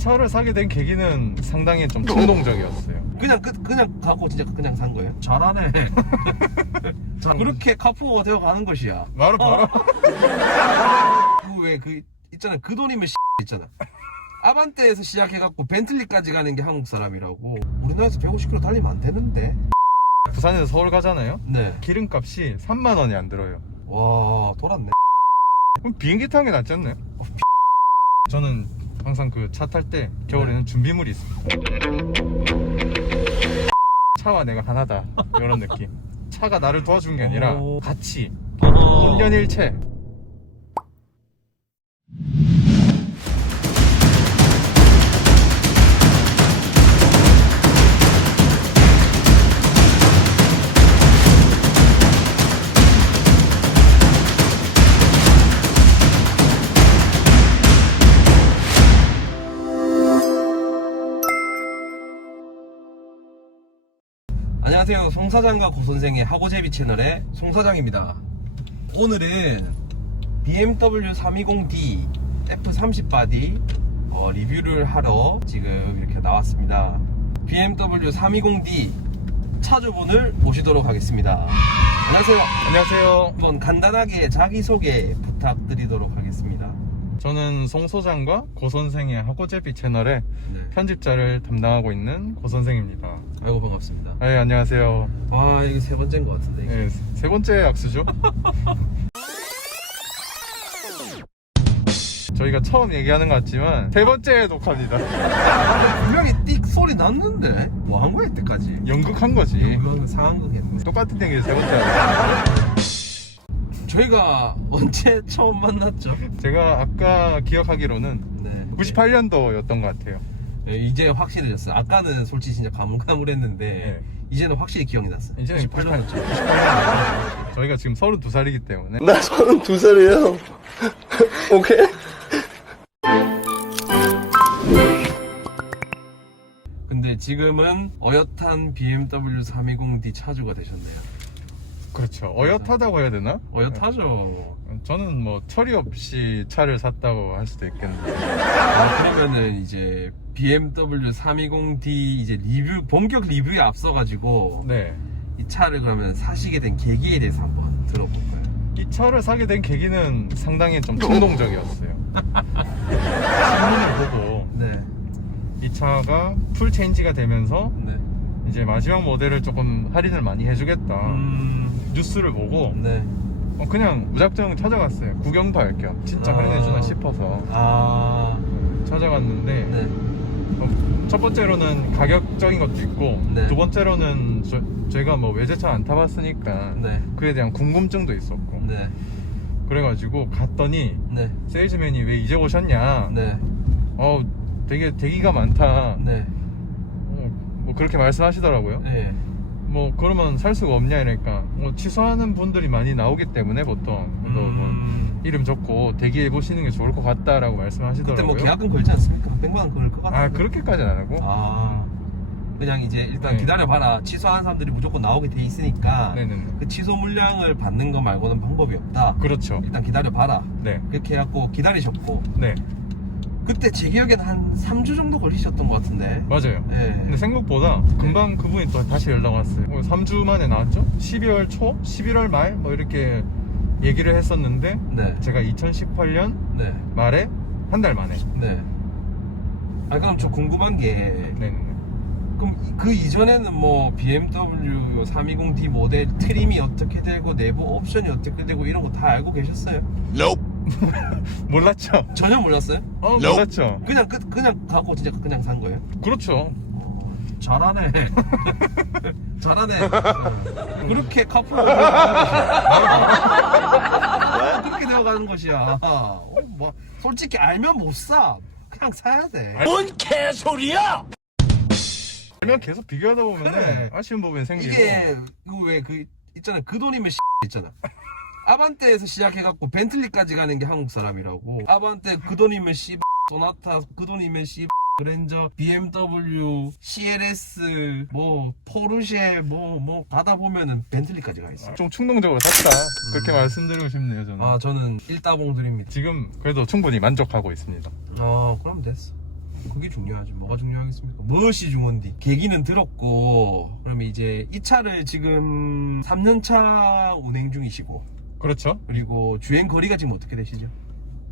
차를 사게 된 계기는 상당히 좀 충동적이었어요. 그냥 그, 그냥 갖고 진짜 그냥 산 거예요? 잘하네. 자, 그렇게 카푸어가 되어 가는 것이야. 바로 바로 그왜그 있잖아 그 돈이면 있잖아. 아반떼에서 시작해갖고 벤틀리까지 가는 게 한국 사람이라고. 우리나라에서 150km 달리면 안 되는데. 부산에서 서울 가잖아요. 네. 기름값이 3만 원이 안 들어요. 와 돌았네. 그럼 비행기 타는 게 낫지 않나요? 저는 항상 그 차 탈 때 겨울에는 준비물이 있습니다. 차와 내가 하나다 이런 느낌. 차가 나를 도와준 게 아니라 오. 같이 어. 혼연일체. 안녕하세요. 송 사장과 고 선생의 하고제비 채널의 송 사장입니다. 오늘은 BMW 320D F30 바디 어, 리뷰를 하러 지금 이렇게 나왔습니다. BMW 320D 차주분을 모시도록 하겠습니다. 안녕하세요. 안녕하세요. 한번 간단하게 자기소개 부탁드리도록 하겠습니다. 저는 송 소장과 고 선생의 학고제비 채널의 네. 편집자를 담당하고 있는 고 선생입니다. 아이고 반갑습니다. 네, 안녕하세요. 아 이게 세 번째인 것 같은데. 이게. 네, 세 번째 악수죠. 저희가 처음 얘기하는 것 같지만 세 번째 녹화입니다. 분명히 띡 소리 났는데 뭐한 거야 이때까지? 연극한 거지. 그건 상황극 했네. 똑같은 얘기 세 번째. 저희가 언제 처음 만났죠? 제가 아까 기억하기로는 네. 98년도였던 것 같아요. 네, 이제 확실해졌어요. 아까는 솔직히 진짜 가물가물했는데 네. 이제는 확실히 기억이 났어요. 이제는 98년이었죠. 저희가 지금 32살이기 때문에 나 서른 두 살이에요. 오케이? 근데 지금은 어엿한 BMW 320D 차주가 되셨네요. 그렇죠. 어엿하다고 해야 되나? 어엿하죠. 저는 뭐 처리 없이 차를 샀다고 할 수도 있겠는데. 아, 그러면은 이제 BMW 320D 이제 리뷰 본격 리뷰에 앞서 가지고 네. 이 차를 그러면 사시게 된 계기에 대해서 한번 들어볼까요? 이 차를 사게 된 계기는 상당히 좀 충동적이었어요. 신문을 보고 네, 이 차가 풀 체인지가 되면서 네. 이제 마지막 모델을 조금 할인을 많이 해주겠다. 음, 뉴스를 보고 네. 어, 그냥 무작정 찾아갔어요. 구경도 할 겸. 진짜 아. 할인해주나 싶어서 아, 찾아갔는데 네. 어, 첫 번째로는 가격적인 것도 있고 네. 두 번째로는 저, 제가 뭐 외제차 안 타봤으니까 네. 그에 대한 궁금증도 있었고 네. 그래가지고 갔더니 네. 세일즈맨이 왜 이제 오셨냐 네. 어 되게 대기가 많다 네. 어, 뭐 그렇게 말씀하시더라고요 네. 뭐 그러면 살 수가 없냐 이러니까 뭐 취소하는 분들이 많이 나오기 때문에 보통 뭐 음, 이름 적고 대기해 보시는 게 좋을 것 같다라고 그때 말씀하시더라고요 뭐 계약금 걸지 않습니까? 100만 원 걸을 것 같아요. 아 그렇게까지는 안 하고 아, 그냥 이제 일단 네. 기다려봐라. 취소한 사람들이 무조건 나오게 돼 있으니까 네네네 그 취소 물량을 받는 거 말고는 방법이 없다. 그렇죠 일단 기다려봐라. 네 그렇게 해갖고 기다리셨고 네, 그때 제 기억에는 한 3주 정도 걸리셨던 것 같은데. 맞아요 네. 근데 생각보다 금방 그분이 또 다시 연락 왔어요. 3주 만에 나왔죠? 12월 초, 11월 말 뭐 이렇게 얘기를 했었는데 네. 제가 2018년 네. 말에 한 달 만에. 네. 아 그럼 저 궁금한 게 네네. 그럼 그 이전에는 뭐 BMW 320D 모델 트림이 어떻게 되고 내부 옵션이 어떻게 되고 이런 거 다 알고 계셨어요? 몰랐죠? 전혀 몰랐어요? 어 몰랐죠? 그냥 그, 그냥 갖고 진짜 그냥 산 거예요? 그렇죠. 잘하네. 잘하네. 그렇게 것이야. 그렇게 되어가는 것이야. 어, 뭐 솔직히 알면 못 사. 그냥 사야 돼. 뭔 개소리야! 그냥 계속 비교하다 보면 그래. 아쉬운 부분이 생기고. 이게 그왜그 있잖아 그 돈이면 있잖아. 아반떼에서 시작해갖고 벤틀리까지 가는 게 한국 사람이라고. 아반떼 그 돈이면 씨 소나타 그 돈이면 씨 그랜저 BMW CLS 뭐 포르쉐 뭐뭐 가다 보면은 벤틀리까지 가 있어. 좀 충동적으로 샀다. 그렇게 말씀드리고 싶네요 저는. 아 저는 일다봉 드립니다. 지금 그래도 충분히 만족하고 있습니다. 아 그럼 됐어. 그게 중요하죠. 뭐가 중요하겠습니까? 무엇이 중요한디? 계기는 들었고, 그러면 이제 이 차를 지금 3년차 운행 중이시고, 그렇죠. 그리고 주행 거리가 지금 어떻게 되시죠?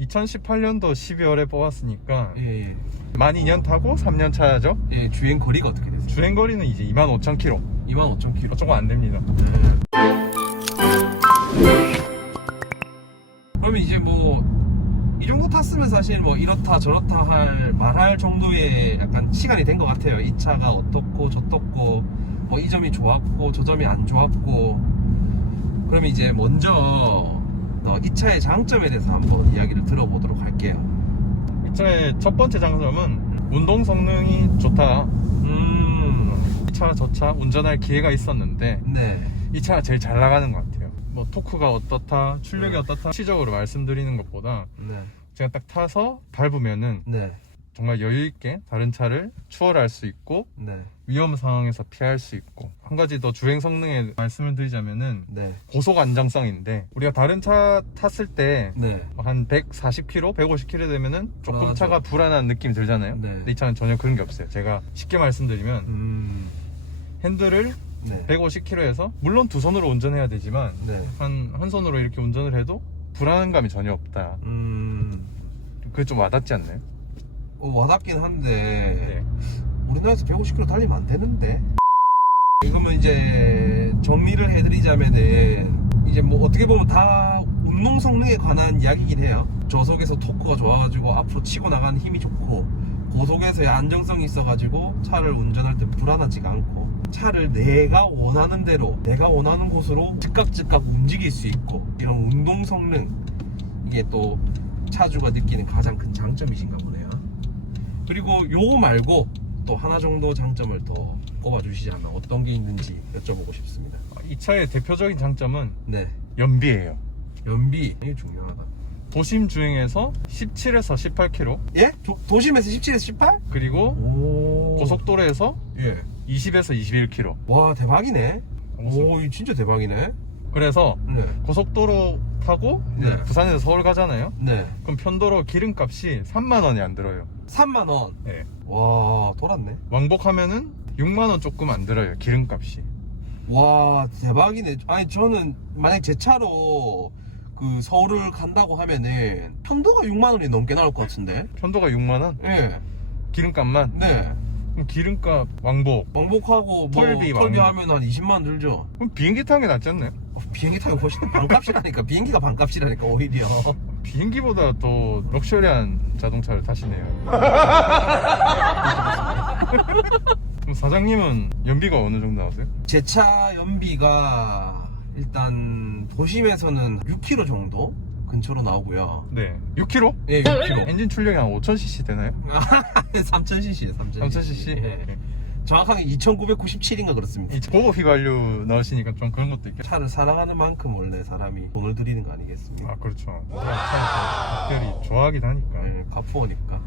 2018년도 12월에 뽑았으니까 예, 예. 만 2년 타고 3년 차죠. 예, 주행 거리가 어떻게 되세요? 주행 거리는 이제 25,000km. 25,000km. 조금 안 됩니다. 그러면 이제 뭐 이 정도 탔으면 사실 뭐 이렇다 저렇다 할 말할 정도의 약간 시간이 된 것 같아요. 이 차가 어떻고 저떻고 뭐 이 점이 좋았고 저 점이 안 좋았고 그러면 이제 먼저 어, 이 차의 장점에 대해서 한번 이야기를 들어보도록 할게요. 이 차의 첫 번째 장점은 운동 성능이 좋다. 음, 이 차 저 차 운전할 기회가 있었는데 네, 이 차가 제일 잘 나가는 것 같아요. 뭐 토크가 어떻다, 출력이 네. 어떻다, 시적으로 말씀드리는 것보다 네, 제가 딱 타서 밟으면은 네, 정말 여유 있게 다른 차를 추월할 수 있고 네, 위험 상황에서 피할 수 있고 한 가지 더 주행 성능에 말씀을 드리자면은 네, 고속 안정성인데 우리가 다른 차 탔을 때 네, 한 140km, 150km 되면은 조금 맞아. 차가 불안한 느낌이 들잖아요. 네. 근데 이 차는 전혀 그런 게 없어요. 제가 쉽게 말씀드리면 음, 핸들을 네, 150km에서 물론 두 손으로 운전해야 되지만 네, 한, 한 손으로 이렇게 운전을 해도 불안감이 전혀 없다. 음, 그게 좀 와닿지 않나요? 어, 와닿긴 한데 네. 우리나라에서 150km 달리면 안 되는데. 그러면 이제 정리를 해드리자면은 이제 뭐 어떻게 보면 다 운동 성능에 관한 이야기긴 해요. 저속에서 토크가 좋아가지고 앞으로 치고 나가는 힘이 좋고 고속에서의 안정성이 있어가지고 차를 운전할 때 불안하지가 않고 차를 내가 원하는 대로 내가 원하는 곳으로 즉각 즉각 움직일 수 있고 이런 운동 성능 이게 또 차주가 느끼는 가장 큰 장점이신가 보네요. 그리고 요거 말고 또 하나 정도 장점을 더 꼽아주시자면 어떤 게 있는지 여쭤보고 싶습니다. 이 차의 대표적인 장점은 네, 연비예요. 연비 이게 중요하다. 도심 주행에서 17에서 18km 예? 도, 도심에서 17에서 18? 그리고 오. 고속도로에서 예. 20에서 21km. 와 대박이네. 오, 이거 진짜 대박이네. 그래서 네. 고속도로 타고 이제 네. 부산에서 서울 가잖아요. 네. 그럼 편도로 기름값이 3만 원이 안 들어요. 3만 원. 네. 와, 돌았네. 왕복하면은 6만 원 조금 안 들어요. 기름값이. 와, 대박이네. 아니 저는 만약 제 차로 그 서울을 간다고 하면은 편도가 6만 원이 넘게 나올 것 같은데. 편도가 6만 원, 예. 기름값만. 네. 그럼 기름값 왕복. 왕복하고 뭐 털비, 털비 왕복. 하면 한 20만 원 들죠. 그럼 비행기 타는 게 낫지 않나요? 어, 비행기 타면 훨씬 반값이라니까. 비행기가 반값이라니까 오히려. 비행기보다 더 럭셔리한 자동차를 타시네요. 그럼 사장님은 연비가 어느 정도 나오세요? 제 차 연비가 일단 도심에서는 6km 정도 근처로 나오고요. 네. 6km? 예, 6km. 엔진 출력이 한 5000cc 되나요? 3000cc에 3000cc. 3000cc? 예. 정확하게 2997인가 그렇습니다. 이 고급 휘발유 나오시니까 좀 그런 것도 있겠 차를 사랑하는 만큼 원래 사람이 돈을 들이는 거 아니겠습니까? 아 그렇죠. 차를 특별히 좋아하긴 하니까. 네, 가포니까.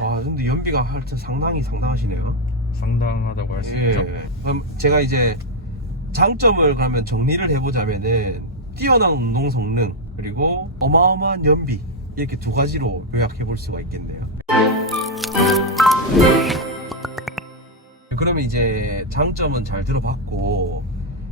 아, 근데 연비가 하여튼 상당히 상당하시네요. 상당하다고 할 수 예. 있죠. 그럼 제가 이제 장점을 그러면 정리를 해보자면은 뛰어난 운동 성능 그리고 어마어마한 연비 이렇게 두 가지로 요약해 볼 수가 있겠네요. 그러면 이제 장점은 잘 들어봤고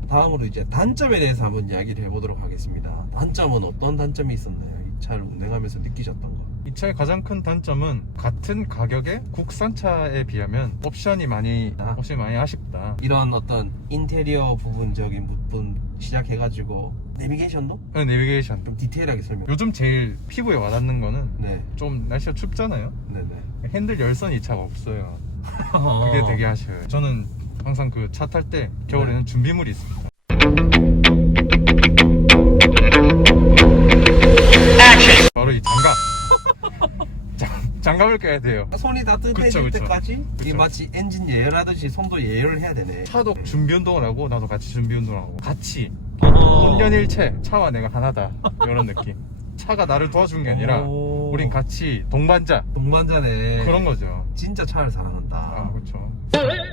다음으로 이제 단점에 대해서 한번 이야기를 해보도록 하겠습니다. 단점은 어떤 단점이 있었나요? 이 차를 운행하면서 느끼셨던 거? 이 차의 가장 큰 단점은 같은 가격에 국산차에 비하면 옵션이 많이 아. 옵션이 많이 아쉽다. 이런 어떤 인테리어 부분적인 부분 시작해가지고 내비게이션도 그 내비게이션. 좀 디테일하게 설명. 요즘 제일 피부에 와닿는 거는 네, 좀 날씨가 춥잖아요. 네네. 핸들 열선이 이 차가 없어요. 어. 그게 되게 아쉬워요. 저는 항상 그 차 탈 때 겨울에는 네. 준비물이 있습니다. 바로 이 장갑. 장, 장갑을 껴야 돼요. 손이 다 그쵸, 그쵸. 때까지 이 그쵸. 마치 엔진 예열하듯이 손도 예열을 해야 되네. 차도 준비 운동을 하고 나도 같이 준비 운동을 하고 같이 어. 혼연일체 차와 내가 하나다 이런 느낌. 차가 나를 도와준 게 아니라 오. 우린 같이 동반자 동반자네. 그런 거죠. 진짜 차를 사랑한다. 아 그렇죠.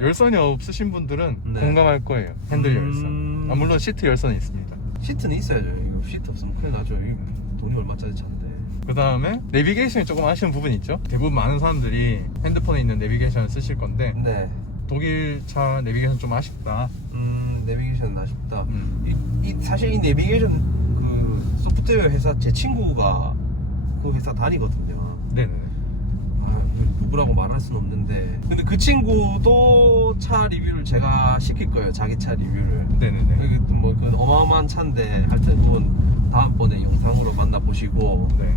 열선이 없으신 분들은 네. 공감할 거예요. 핸들 음. 열선. 아, 물론 시트 열선이 있습니다. 시트는 있어야죠. 이거 시트 없으면 큰일 나죠. 이거 돈이 얼마짜리 차인데. 그 다음에 내비게이션이 조금 아쉬운 부분이 있죠. 대부분 많은 사람들이 핸드폰에 있는 내비게이션을 쓰실 건데 네. 독일 차 내비게이션 좀 아쉽다. 음, 내비게이션 아쉽다. 음. 이, 이- 사실 이 내비게이션 그 소프트웨어 회사 제 친구가 그 회사 다니거든요. 네네네. 아, 누구라고 말할 수는 없는데. 근데 그 친구도 차 리뷰를 제가 시킬 거예요. 자기 차 리뷰를. 네네네. 여기 뭐그 어마어마한 차인데 하여튼 그건 다음번에 영상으로 만나보시고 네.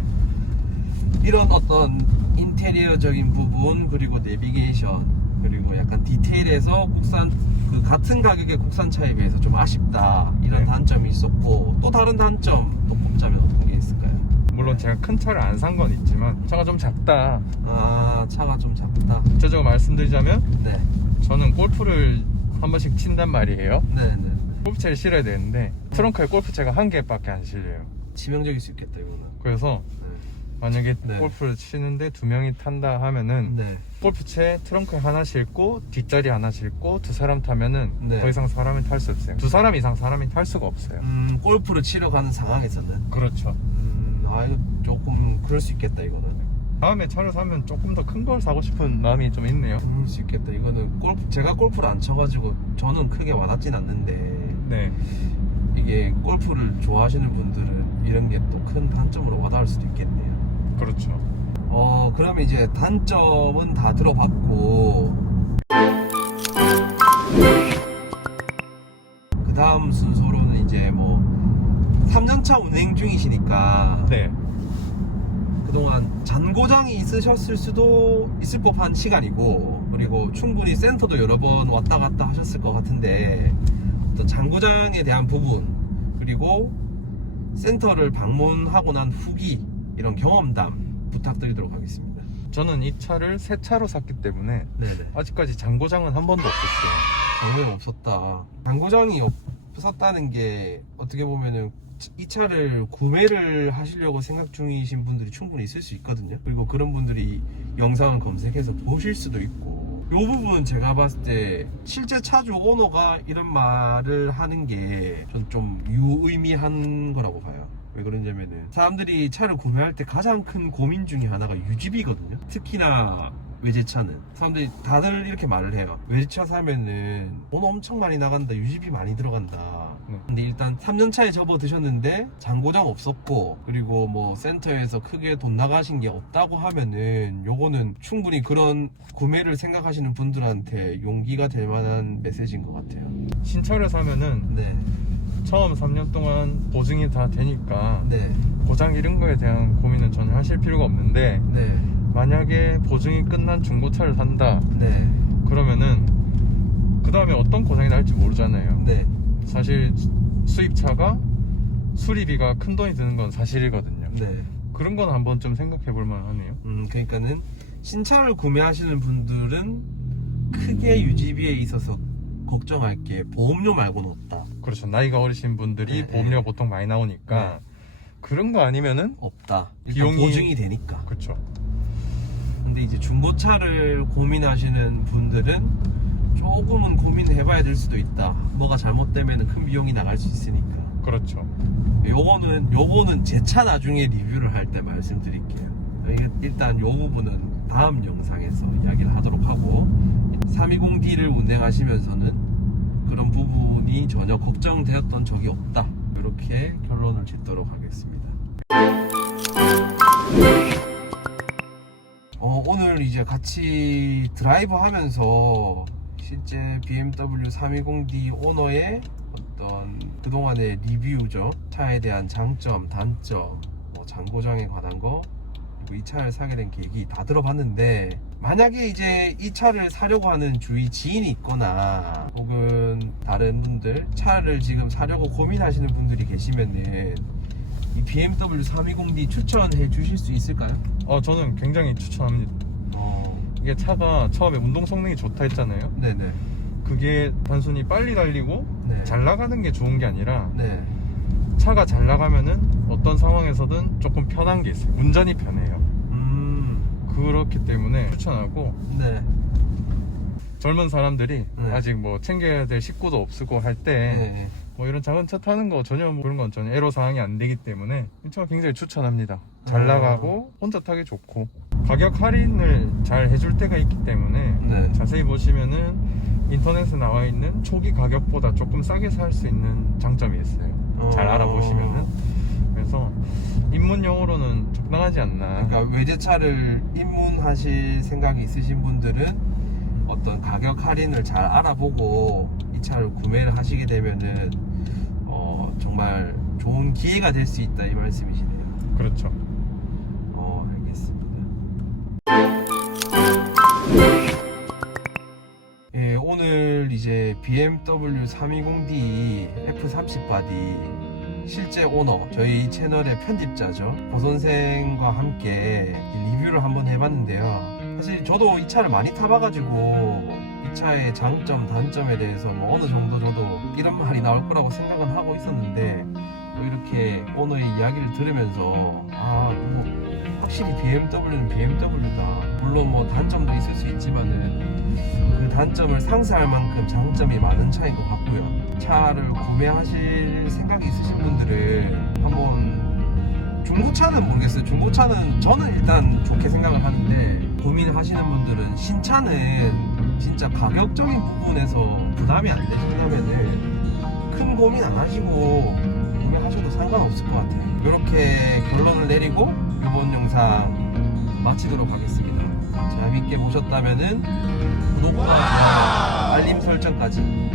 이런 어떤 인테리어적인 부분 그리고 내비게이션 그리고 약간 디테일에서 국산 그 같은 가격의 국산 차에 비해서 좀 아쉽다 이런 네. 단점이 있었고 또 다른 단점 또 꼽자면 어떤 게 있을까요? 물론 제가 큰 차를 안 산 건 있지만 차가 좀 작다. 아 차가 좀 작다 구체적으로 말씀드리자면 네 저는 골프를 한 번씩 친단 말이에요. 네네 골프채를 실어야 되는데 트렁크에 골프채가 한 개밖에 안 실려요. 치명적일 수 있겠다 이거는 그래서 만약에 네. 골프를 치는데 두 명이 탄다 하면은 네 골프채 트렁크에 하나 싣고 뒷자리 하나 싣고 두 사람 타면은 네. 더 이상 사람이 탈 수 없어요. 두 사람 이상 사람이 탈 수가 없어요. 음, 골프를 치러 가는 상황에서는 그렇죠. 음, 아 이거 조금 그럴 수 있겠다 이거는 다음에 차를 사면 조금 더 큰 걸 사고 싶은 마음이 좀 있네요. 그럴 수 있겠다 이거는 골프 제가 골프를 안 쳐가지고 저는 크게 와닿진 않는데 네. 이게 골프를 좋아하시는 분들은 이런 게 또 큰 단점으로 와닿을 수도 있겠네요. 그렇죠. 어, 그러면 이제 단점은 다 들어봤고, 그 다음 순서로는 이제 뭐, 3년차 운행 중이시니까, 네. 그동안 잔고장이 있으셨을 수도 있을 법한 시간이고, 그리고 충분히 센터도 여러 번 왔다 갔다 하셨을 것 같은데, 어떤 잔고장에 대한 부분, 그리고 센터를 방문하고 난 후기, 이런 경험담 부탁드리도록 하겠습니다. 저는 이 차를 새 차로 샀기 때문에 네네. 아직까지 장고장은 한 번도 없었어요. 장고장 없었다. 장고장이 없었다는 게 어떻게 보면은 이 차를 구매를 하시려고 생각 중이신 분들이 충분히 있을 수 있거든요. 그리고 그런 분들이 영상을 검색해서 보실 수도 있고. 이 부분 제가 봤을 때 실제 차주 오너가 이런 말을 하는 게 전 좀 유의미한 거라고 봐요. 왜 그러냐면은 사람들이 차를 구매할 때 가장 큰 고민 중에 하나가 유지비거든요. 특히나 외제차는 사람들이 다들 이렇게 말을 해요. 외제차 사면은 돈 엄청 많이 나간다. 유지비 많이 들어간다. 네. 근데 일단 3년 차에 접어 드셨는데 장고장 없었고 그리고 뭐 센터에서 크게 돈 나가신 게 없다고 하면은 요거는 충분히 그런 구매를 생각하시는 분들한테 용기가 될 만한 메시지인 것 같아요. 신차를 사면은 네, 처음 3년 동안 보증이 다 되니까 네, 고장 이런 거에 대한 고민은 전혀 하실 필요가 없는데 네, 만약에 보증이 끝난 중고차를 산다 네, 그러면은 그 다음에 어떤 고장이 날지 모르잖아요. 네, 사실 수입차가 수리비가 큰 돈이 드는 건 사실이거든요. 네. 그런 건 한번 좀 생각해 볼 만하네요. 음, 그러니까는 신차를 구매하시는 분들은 크게 유지비에 있어서 걱정할 게 보험료 말고는 없다. 그렇죠. 나이가 어리신 분들이 네, 보험료가 네. 보통 많이 나오니까 그런 거 아니면은 없다. 일단 비용이- 보증이 되니까. 그렇죠. 근데 이제 중고차를 고민하시는 분들은 조금은 고민해봐야 될 수도 있다. 뭐가 잘못되면 큰 비용이 나갈 수 있으니까. 그렇죠. 요거는 요거는 제 차 나중에 리뷰를 할 때 말씀드릴게요. 이게 일단 요 부분은 다음 영상에서 이야기를 하도록 하고 320D를 운행하시면서는 그런 부분 이 전혀 걱정되었던 적이 없다. 이렇게 결론을 짓도록 하겠습니다. 어, 오늘 이제 같이 드라이브 하면서 실제 BMW 320D 오너의 어떤 그동안의 리뷰죠. 차에 대한 장점, 단점, 뭐 장고장에 관한 거, 그리고 이 차를 사게 된 계기 다 들어봤는데, 만약에 이제 이 차를 사려고 하는 주위 지인이 있거나, 혹은 다른 분들, 차를 지금 사려고 고민하시는 분들이 계시면은, 이 BMW 320D 추천해 주실 수 있을까요? 어, 저는 굉장히 추천합니다. 어, 이게 차가 처음에 운동 성능이 좋다 했잖아요. 네네. 그게 단순히 빨리 달리고 네. 잘 나가는 게 좋은 게 아니라 네. 차가 잘 나가면은 어떤 상황에서든 조금 편한 게 있어요. 운전이 편해요. 음, 그렇기 때문에 추천하고 네. 젊은 사람들이 네. 아직 뭐 챙겨야 될 식구도 없고 할 때 네. 뭐 이런 작은 차 타는 거 전혀 뭐 그런 건 전혀 애로 사항이 안 되기 때문에 이차 굉장히 추천합니다. 잘 어. 나가고 혼자 타기 좋고 가격 할인을 잘 해줄 때가 있기 때문에 네. 자세히 보시면은 인터넷에 나와 있는 초기 가격보다 조금 싸게 살 수 있는 장점이 있어요. 잘 어. 알아보시면은 그래서 입문용으로는 적당하지 않나. 그러니까 외제차를 입문하실 생각이 있으신 분들은 어떤 가격 할인을 잘 알아보고 이 차를 구매를 하시게 되면은 어, 정말 좋은 기회가 될 수 있다 이 말씀이시네요. 그렇죠. 이제 BMW 320d F30 바디 실제 오너, 저희 채널의 편집자죠. 고 선생과 함께 리뷰를 한번 해봤는데요. 사실 저도 이 차를 많이 타봐가지고 이 차의 장점, 단점에 대해서 뭐 어느 정도 저도 이런 말이 나올 거라고 생각은 하고 있었는데 또 이렇게 오너의 이야기를 들으면서 아, 뭐 확실히 BMW는 BMW다. 물론 뭐 단점도 있을 수 있지만은 그 단점을 상쇄할 만큼 장점이 많은 차인 것 같고요. 차를 구매하실 생각이 있으신 분들은 한번 중고차는 모르겠어요. 중고차는 저는 일단 좋게 생각을 하는데 고민하시는 분들은 신차는 진짜 가격적인 부분에서 부담이 안 되신다면은 큰 고민 안 하시고 구매하셔도 상관없을 것 같아요. 이렇게 결론을 내리고 이번 영상 마치도록 하겠습니다. 재밌게 보셨다면은 구독과 좋아요, 알림 설정까지